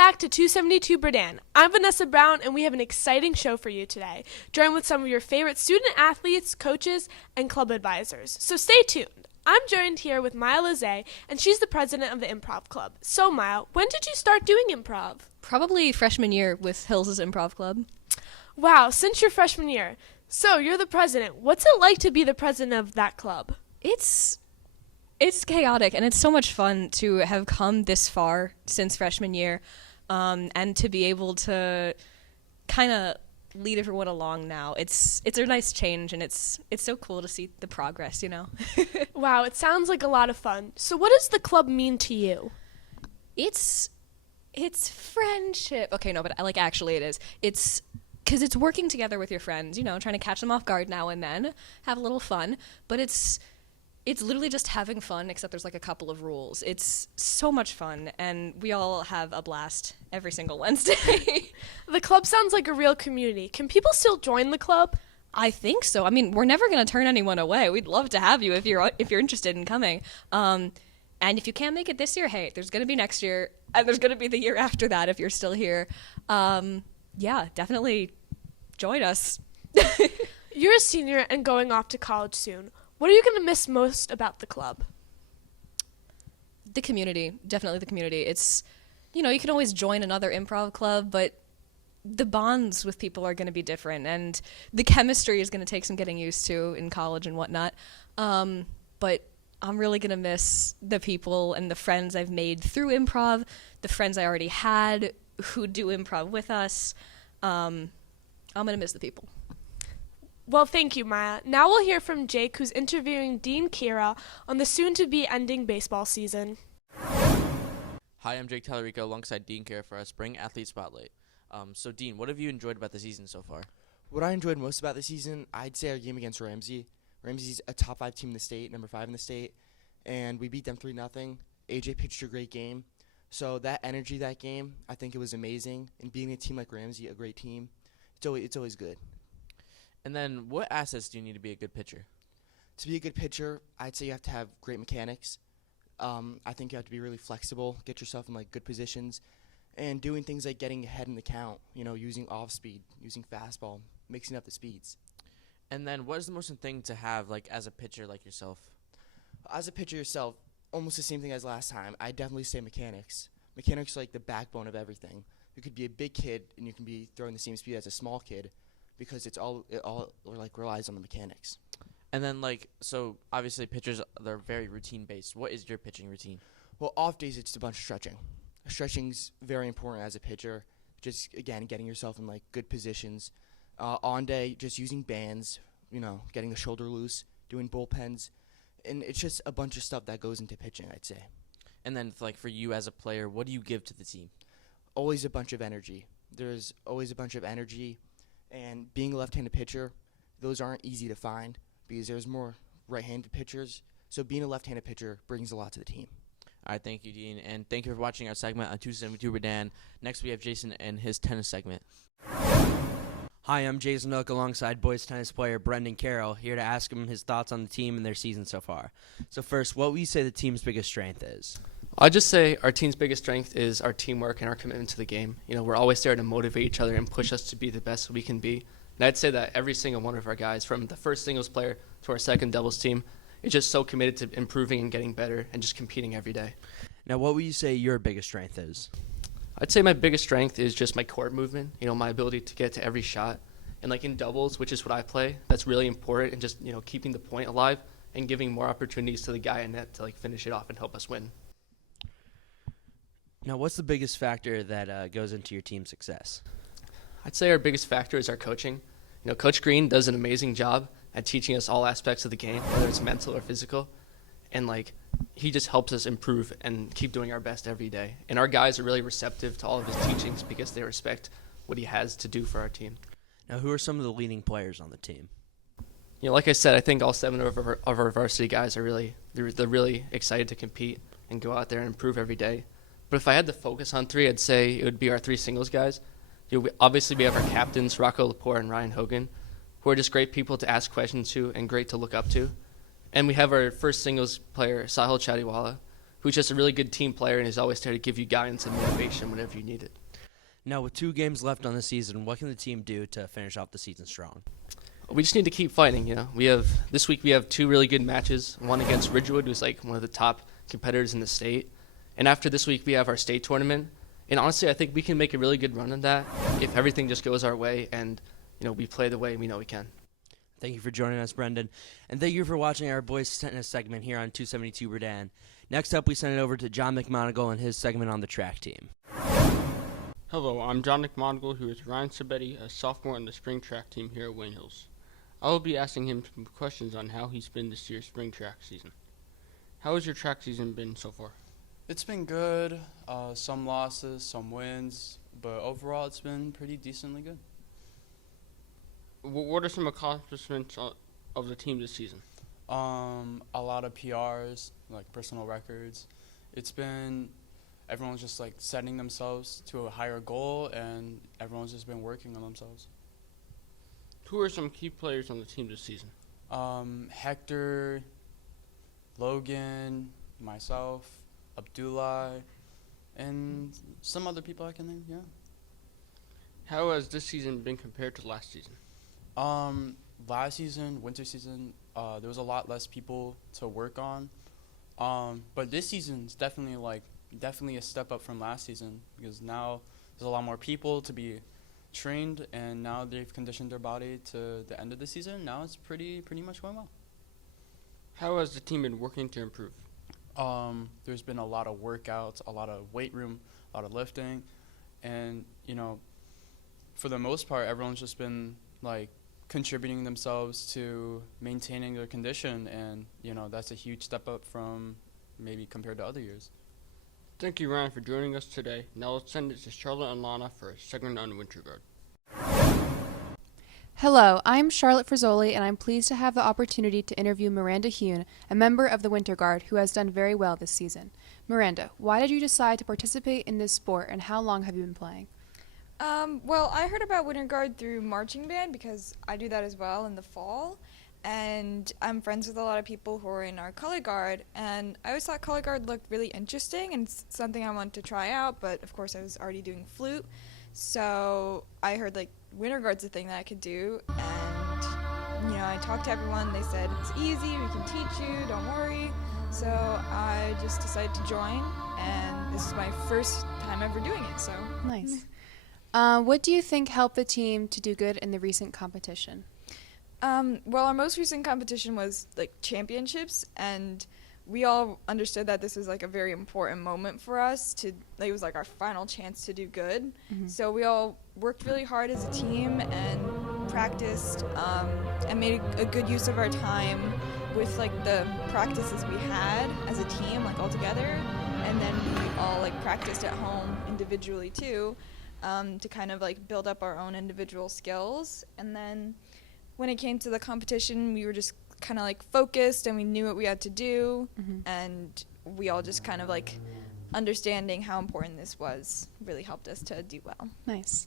back to 272 Berdan. I'm Vanessa Brown, and we have an exciting show for you today, joined with some of your favorite student athletes, coaches, and club advisors. So stay tuned. I'm joined here with Maya Lizay, and she's the president of the Improv Club. So, Maya, when did you start doing improv? Probably freshman year with Hills' Improv Club. Wow, since your freshman year. So, you're the president. What's it like to be the president of that club? It's chaotic, and it's so much fun to have come this far since freshman year, and to be able to kind of lead everyone along now. It's a nice change, and it's so cool to see the progress, you know? Wow, it sounds like a lot of fun. So what does the club mean to you? It's friendship. Okay, no, but actually it is. It's because it's working together with your friends, you know, trying to catch them off guard now and then, have a little fun, but it's literally just having fun, except there's like a couple of rules. It's so much fun, and we all have a blast every single Wednesday. The club sounds like a real community. Can people still join the club? I think so. I mean, we're never going to turn anyone away. We'd love to have you if you're interested in coming. And if you can't make it this year, hey, there's going to be next year, and there's going to be the year after that if you're still here. Yeah, definitely join us. You're a senior and going off to college soon. What are you going to miss most about the club? The community, definitely the community. It's, you know, you can always join another improv club, but the bonds with people are going to be different, and the chemistry is going to take some getting used to in college and whatnot. But I'm really going to miss the people and the friends I've made through improv, the friends I already had who do improv with us. I'm going to miss the people. Well, thank you, Maya. Now we'll hear from Jake, who's interviewing Dean Kira on the soon-to-be ending baseball season. Hi, I'm Jake Tallarico alongside Dean Kira for our Spring Athlete Spotlight. So, Dean, what have you enjoyed about the season so far? What I enjoyed most about the season, I'd say our game against Ramsey. Ramsey's a top 5 team in the state, number 5 in the state, and we beat them 3-0. AJ pitched a great game. So that energy that game, I think it was amazing. And beating a team like Ramsey, a great team, it's always good. And then what assets do you need to be a good pitcher? To be a good pitcher, I'd say you have to have great mechanics. I think you have to be really flexible, get yourself in like good positions, and doing things like getting ahead in the count, you know, using off speed, using fastball, mixing up the speeds. And then what is the most important thing to have like as a pitcher like yourself? As a pitcher yourself, almost the same thing as last time. I definitely say mechanics. Mechanics are like the backbone of everything. You could be a big kid and you can be throwing the same speed as a small kid, because it all like relies on the mechanics. And then so obviously pitchers, they're very routine based. What is your pitching routine? Well, off days it's a bunch of stretching. Stretching's very important as a pitcher. Just again getting yourself in like good positions. On day, just using bands, you know, getting the shoulder loose, doing bullpens, and it's just a bunch of stuff that goes into pitching, I'd say. And then for you as a player, what do you give to the team? Always a bunch of energy. There's always a bunch of energy. And being a left-handed pitcher, those aren't easy to find because there's more right-handed pitchers. So being a left-handed pitcher brings a lot to the team. All right, thank you, Dean. And thank you for watching our segment on 272 Berdan. Next, we have Jason and his tennis segment. Hi, I'm Jason Nook alongside boys tennis player Brendan Carroll, here to ask him his thoughts on the team and their season so far. So first, what would you say the team's biggest strength is? I'd just say our team's biggest strength is our teamwork and our commitment to the game. You know, we're always there to motivate each other and push us to be the best we can be. And I'd say that every single one of our guys, from the first singles player to our second doubles team, is just so committed to improving and getting better and just competing every day. Now, what would you say your biggest strength is? I'd say my biggest strength is just my court movement, you know, my ability to get to every shot. And like in doubles, which is what I play, that's really important, and just, you know, keeping the point alive and giving more opportunities to the guy in net to like finish it off and help us win. Now, what's the biggest factor that goes into your team's success? I'd say our biggest factor is our coaching. You know, Coach Green does an amazing job at teaching us all aspects of the game, whether it's mental or physical. And like, he just helps us improve and keep doing our best every day. And our guys are really receptive to all of his teachings because they respect what he has to do for our team. Now, who are some of the leading players on the team? You know, like I said, I think all 7 of our varsity guys are they're really excited to compete and go out there and improve every day. But if I had to focus on 3, I'd say it would be our 3 singles guys. You know, obviously, we have our captains, Rocco Lepore and Ryan Hogan, who are just great people to ask questions to and great to look up to. And we have our first singles player, Sahil Chadiwala, who's just a really good team player and is always there to give you guidance and motivation whenever you need it. Now, with 2 games left on the season, what can the team do to finish off the season strong? We just need to keep fighting. This week we have 2 really good matches. One against Ridgewood, who's like one of the top competitors in the state, and after this week we have our state tournament. And honestly, I think we can make a really good run in that if everything just goes our way and we play the way we know we can. Thank you for joining us, Brendan. And thank you for watching our boys tennis segment here on 272 Berdan. Next up, we send it over to John McMonigal and his segment on the track team. Hello, I'm John McMonigal, who is Ryan Sabetti, a sophomore on the spring track team here at Wayne Hills. I will be asking him some questions on how he's been this year's spring track season. How has your track season been so far? It's been good. Some losses, some wins, but overall it's been pretty decently good. What are some accomplishments of the team this season? A lot of PRs, like personal records. Everyone's just like setting themselves to a higher goal, and everyone's just been working on themselves. Who are some key players on the team this season? Hector, Logan, myself, Abdullah, and some other people I can name, yeah. How has this season been compared to last season? Last season, winter season, there was a lot less people to work on. But this season's definitely a step up from last season, because now there's a lot more people to be trained, and now they've conditioned their body to the end of the season. Now it's pretty much going well. How has the team been working to improve? There's been a lot of workouts, a lot of weight room, a lot of lifting, and for the most part, everyone's just been contributing themselves to maintaining their condition, and that's a huge step up from maybe compared to other years. Thank you, Ryan, for joining us today. Now let's send it to Charlotte and Lana for a segment on Winter Guard. Hello, I'm Charlotte Frizzoli, and I'm pleased to have the opportunity to interview Miranda Hune, a member of the Winter Guard who has done very well this season. Miranda, why did you decide to participate in this sport, and how long have you been playing? Well, I heard about Winter Guard through marching band because I do that as well in the fall, and I'm friends with a lot of people who are in our color guard, and I always thought color guard looked really interesting and it's something I wanted to try out, but of course I was already doing flute, so I heard Winter Guard's a thing that I could do, and I talked to everyone. They said it's easy, we can teach you, don't worry. So I just decided to join, and this is my first time ever doing it. So nice. What do you think helped the team to do good in the recent competition? Well, our most recent competition was championships, and we all understood that this was a very important moment for us it was our final chance to do good. Mm-hmm. So we all worked really hard as a team and practiced and made a good use of our time with the practices we had as a team all together, and then we all practiced at home individually too, to kind of build up our own individual skills. And then when it came to the competition, we were just kind of focused, and we knew what we had to do. Mm-hmm. And we all just kind of understanding how important this was really helped us to do well. Nice.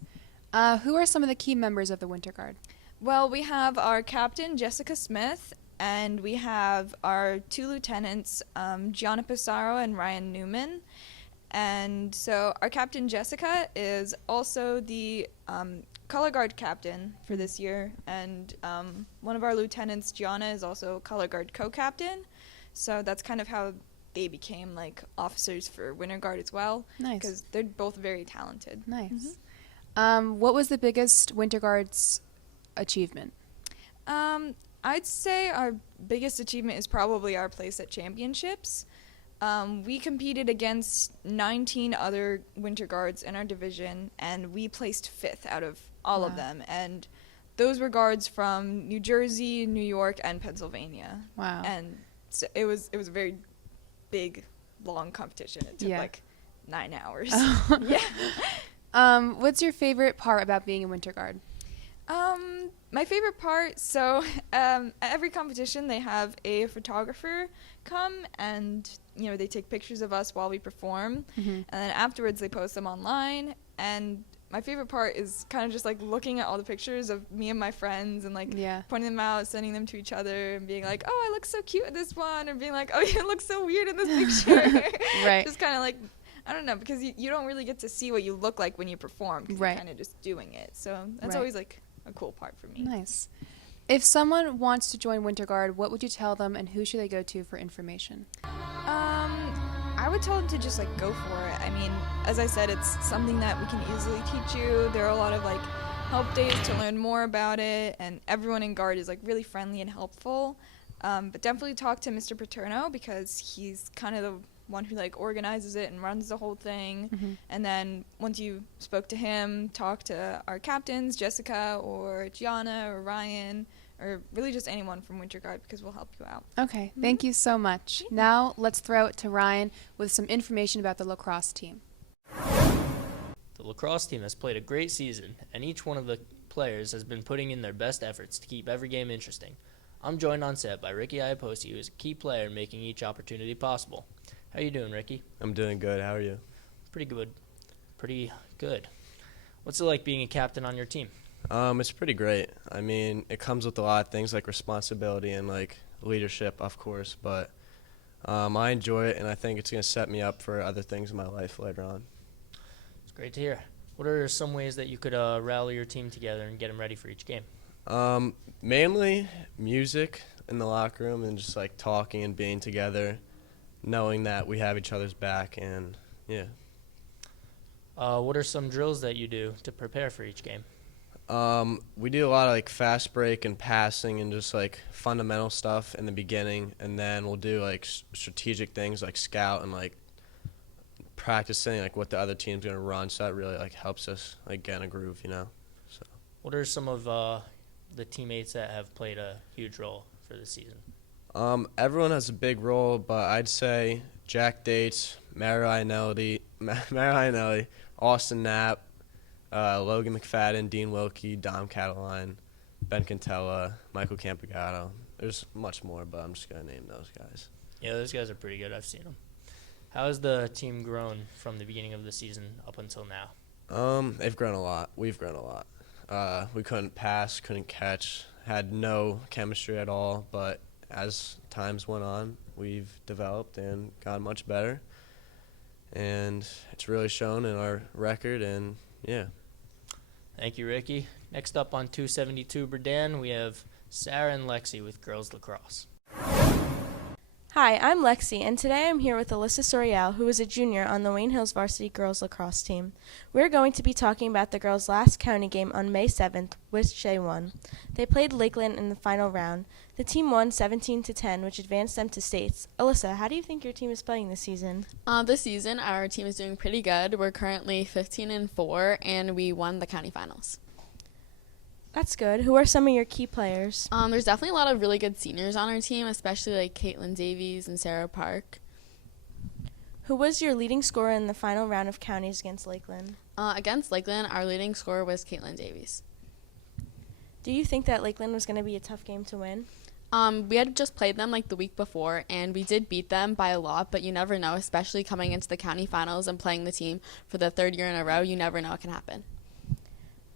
Who are some of the key members of the Winter Guard? Well, we have our captain, Jessica Smith, and we have our 2 lieutenants, Gianna Pissarro and Ryan Newman. And so our captain, Jessica, is also the color guard captain for this year, and one of our lieutenants, Gianna, is also color guard co-captain. So that's kind of how they became officers for Winter Guard as well. Nice. Because they're both very talented. Nice. Mm-hmm. What was the biggest Winter Guard's achievement? I'd say our biggest achievement is probably our place at championships. We competed against 19 other Winter Guards in our division, and we placed 5th out of all of them. And those were guards from New Jersey, New York, and Pennsylvania. Wow. And so it was a very big, long competition. It took 9 hours. Oh. Yeah. What's your favorite part about being a Winter Guard? My favorite part, so at every competition they have a photographer come, and they take pictures of us while we perform, mm-hmm. and then afterwards they post them online. And my favorite part is kind of just like looking at all the pictures of me and my friends and like Yeah. pointing them out, sending them to each other, and being like, "Oh, I look so cute in this one," or being like, "Oh, you look so weird in this picture." Right. Just kind of like, I don't know, because you don't really get to see what you look like when you perform. 'Cause Right. You're kind of just doing it. So that's Right. always like a cool part for me. Nice. If someone wants to join Winter Guard, what would you tell them, and who should they go to for information? I would tell them to just like go for it. I mean, as I said, it's something that we can easily teach you. There are a lot of like help days to learn more about it, and everyone in Guard is like really friendly and helpful. But definitely talk to Mr. Paterno, because he's kind of the one who like organizes it and runs the whole thing. Mhm. And then once you spoke to him, talk to our captains, Jessica or Gianna or Ryan, or really just anyone from Winter Guard, because we'll help you out. Okay, thank you so much. Now let's throw it to Ryan with some information about the lacrosse team. The lacrosse team has played a great season, and each one of the players has been putting in their best efforts to keep every game interesting. I'm joined on set by Ricky Iaposi, who is a key player in making each opportunity possible. How you doing, Ricky? I'm doing good. How are you? Pretty good. Pretty good. What's it like being a captain on your team? It's pretty great. I mean, it comes with a lot of things like responsibility and like leadership, of course, but I enjoy it, and I think it's going to set me up for other things in my life later on. It's great to hear. What are some ways that you could rally your team together and get them ready for each game? Mainly music in the locker room and just like talking and being together, knowing that we have each other's back, and yeah. What are some drills that you do to prepare for each game? We do a lot of like fast break and passing and just like fundamental stuff in the beginning, and then we'll do like strategic things like scout and like practicing like what the other team's gonna run. So that really like helps us like get in a groove, you know. So. What are some of the teammates that have played a huge role for this season? Everyone has a big role, but I'd say Jack Dates, Mary Ionelli, Austin Knapp, Logan McFadden, Dean Wilkie, Dom Cataline, Ben Cantella, Michael Campagato. There's much more, but I'm just going to name those guys. Yeah, those guys are pretty good. I've seen them. How has the team grown from the beginning of the season up until now? They've grown a lot. We've grown a lot. We couldn't pass, couldn't catch, had no chemistry at all, but as times went on, we've developed and gotten much better, and it's really shown in our record, and yeah. Thank you, Ricky. Next up on 272 Berdan, we have Sarah and Lexi with girls lacrosse. Hi, I'm Lexi, and today I'm here with Alyssa Soriel, who is a junior on the Wayne Hills varsity girls lacrosse team. We're going to be talking about the girls' last county game on May 7th, which they won. They played Lakeland in the final round. The team won 17-10, which advanced them to states. Alyssa, how do you think your team is playing this season? This season, our team is doing pretty good. We're currently 15-4, and we won the county finals. That's good. Who are some of your key players? There's definitely a lot of really good seniors on our team, especially like Caitlin Davies and Sarah Park. Who was your leading scorer in the final round of counties against Lakeland? Against Lakeland, our leading scorer was Caitlin Davies. Do you think that Lakeland was going to be a tough game to win? We had just played them like the week before, and we did beat them by a lot, but you never know, especially coming into the county finals and playing the team for the third year in a row. You never know what can happen.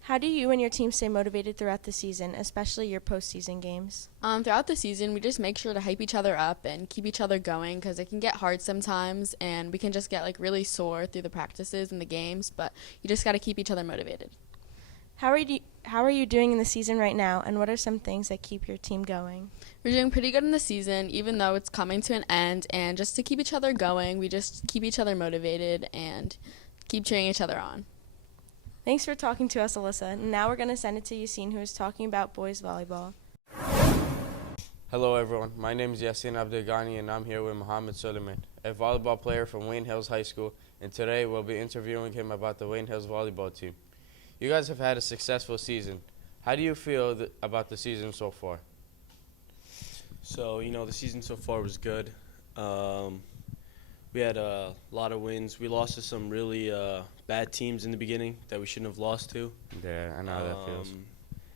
How do you and your team stay motivated throughout the season, especially your postseason games? Throughout the season, we just make sure to hype each other up and keep each other going, because it can get hard sometimes, and we can just get like really sore through the practices and the games, but you just got to keep each other motivated. How are you doing in the season right now, and what are some things that keep your team going? We're doing pretty good in the season, even though it's coming to an end, and just to keep each other going, we just keep each other motivated and keep cheering each other on. Thanks for talking to us, Alyssa. Now we're going to send it to Yassine, who is talking about boys volleyball. Hello, everyone. My name is Yassine Abdelghani, and I'm here with Mohammed Suleiman, a volleyball player from Wayne Hills High School, and today we'll be interviewing him about the Wayne Hills volleyball team. You guys have had a successful season. How do you feel about the season so far? So, the season so far was good. We had a lot of wins. We lost to some really bad teams in the beginning that we shouldn't have lost to. Yeah, I know how that feels.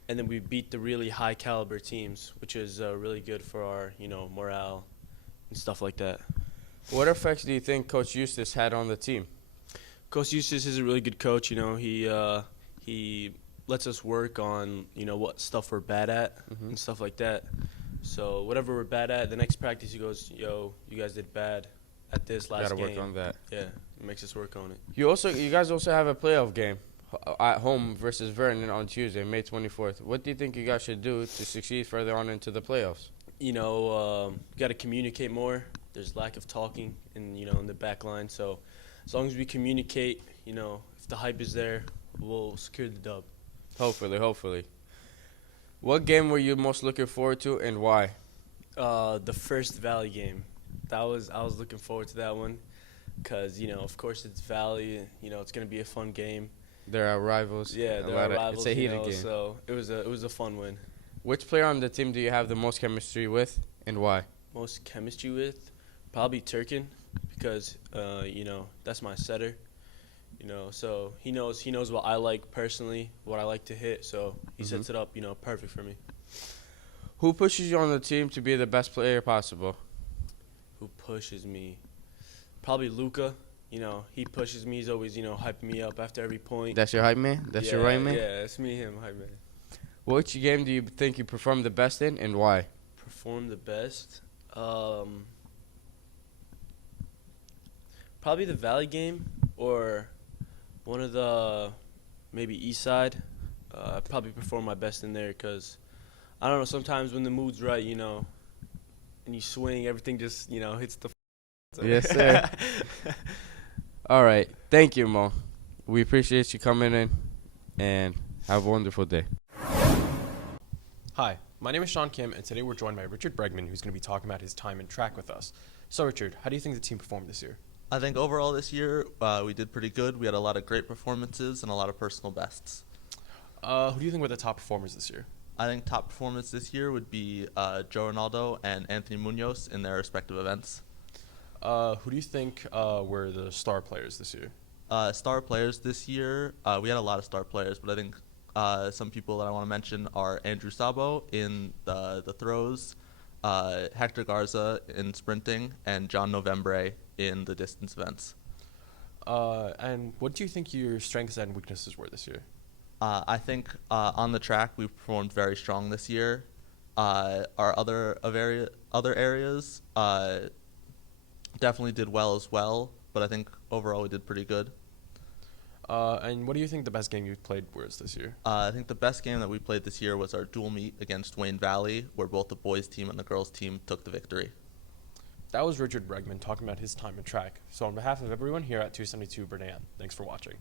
And then we beat the really high caliber teams, which is really good for our, morale and stuff like that. What effects do you think Coach Eustace had on the team? Coach Eustace is a really good coach. He lets us work on what stuff we're bad at and stuff like that. So whatever we're bad at, the next practice he goes, "Yo, you guys did bad at this last Gotta game." work on that. Yeah, it makes us work on it. You guys also have a playoff game at home versus Vernon on Tuesday, May 24th. What do you think you guys should do to succeed further on into the playoffs? Got to communicate more. There's lack of talking in the back line. So as long as we communicate, if the hype is there, we'll secure the dub. Hopefully. What game were you most looking forward to and why? The first Valley game. I was looking forward to that one because, of course it's Valley. It's going to be a fun game. There are rivals. Yeah, there are rivals. It's a heated game. So it was a fun win. Which player on the team do you have the most chemistry with and why? Most chemistry with? Probably Turkin because, that's my setter. So he knows what I like personally, what I like to hit. So he sets it up, perfect for me. Who pushes you on the team to be the best player possible? Who pushes me? Probably Luca. He pushes me. He's always, hyping me up after every point. That's your hype man? That's your right man? Yeah, it's me, him, hype man. Which game do you think you performed the best in and why? Perform the best? Probably the Valley game or one of the maybe East Side. Probably perform my best in there because, I don't know, sometimes when the mood's right, and you swing, everything just, hits the Yes, sir. All right. Thank you, Mo. We appreciate you coming in, and have a wonderful day. Hi, my name is Sean Kim, and today we're joined by Richard Bregman, who's going to be talking about his time in track with us. So, Richard, how do you think the team performed this year? I think overall this year we did pretty good. We had a lot of great performances and a lot of personal bests. Who do you think were the top performers this year? I think top performers this year would be Joe Ronaldo and Anthony Munoz in their respective events. Who do you think were the star players this year? Star players this year, we had a lot of star players, but I think some people that I want to mention are Andrew Sabo in the throws, Hector Garza in sprinting, and John Novembre in the distance events. And what do you think your strengths and weaknesses were this year? I think on the track we performed very strong this year. Our other areas definitely did well as well, but I think overall we did pretty good. And what do you think the best game you've played was this year? I think the best game that we played this year was our dual meet against Wayne Valley, where both the boys team and the girls team took the victory. That was Richard Bregman talking about his time in track. So on behalf of everyone here at 272 Berdan, thanks for watching.